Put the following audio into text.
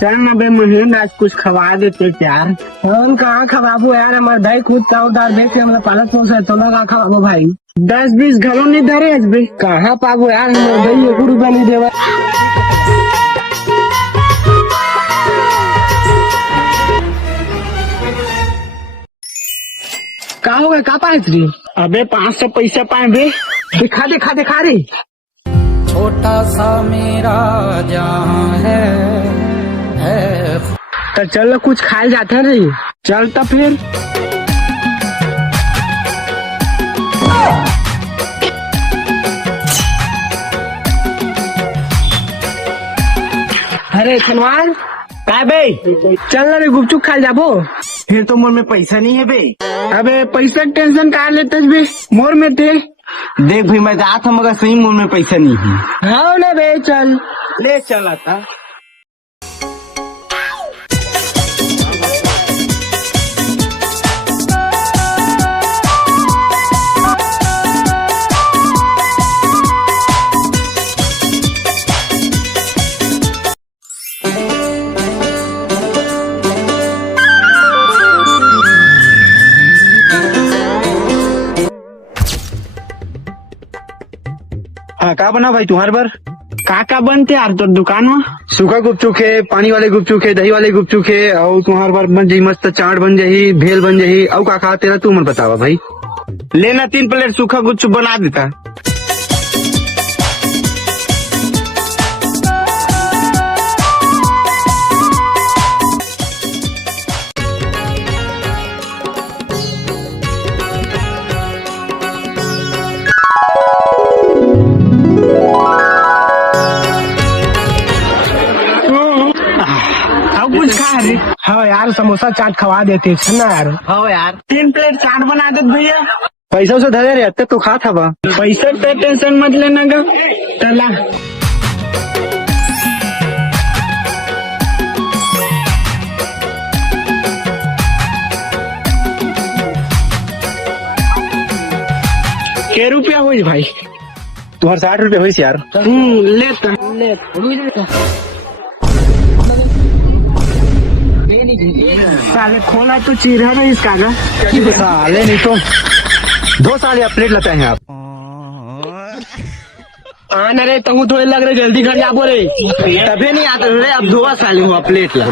चल ना बे महीन आज कुछ खवा देते यार। हम कहाँ खवाबू यार, हमारे भाई खुद ताउदार देख के हमारे पालक पोस है तो लोग खवाबो भाई। 10-20 घरों नहीं धरे आज बे। कहाँ पाबो यार, हमारे भाई 1 रुपया नहीं देवा। कहा हो गया, कहा पाए रही? अबे 500 पैसा पाए बे। दिखा दिखा दिखा रही। छोटा सा मेरा जहां है। तो चलो कुछ खाए जाते हैं रही। चल तो फिर। अरे खनवार का बे? चल ना रे गुपचुप खा जाबो। फिर तो मोर में पैसा नहीं है बे। अबे पैसा टेंशन कहा लेते बे, मोर में थे। देख भाई मैं जात हम, मगर सही मोर में पैसा नहीं है। हाँ ना बे, चल ले चला था। हाँ का बना भाई तुम्हारे बार? का बनते यार तोर दुकान में? सूखा गुपचुक है, पानी वाले गुपचुक है, दही वाले गुपचुक है, और तुम्हारे बार बन जाही मस्त चाट बन जाही, भेल बन जाही, और का तेरा तू मन बतावा भाई। लेना 3 प्लेट सूखा गुपचुप बना देता। कुछ खा रही। हाँ यार समोसा चाट खवा देते ना यार। हाँ यार 3 प्लेट चाट बना दे भैया। पैसा उसे धरे रे, अब तक तो खा था बा। पैसा पे टेंशन मत लेना गा। चला के रुपया हुई भाई? तुम्हारे 60 रुपया हुई यार। लेता साले खोला तो चीरा नहीं इसका ना। साले नहीं तो 2 साल या प्लेट लेते हैं आप। आना रे, तू थोड़े लग रहे जल्दी घर जाबो रे। तभी नहीं आता रे, अब 2 साल हुआ प्लेट ला।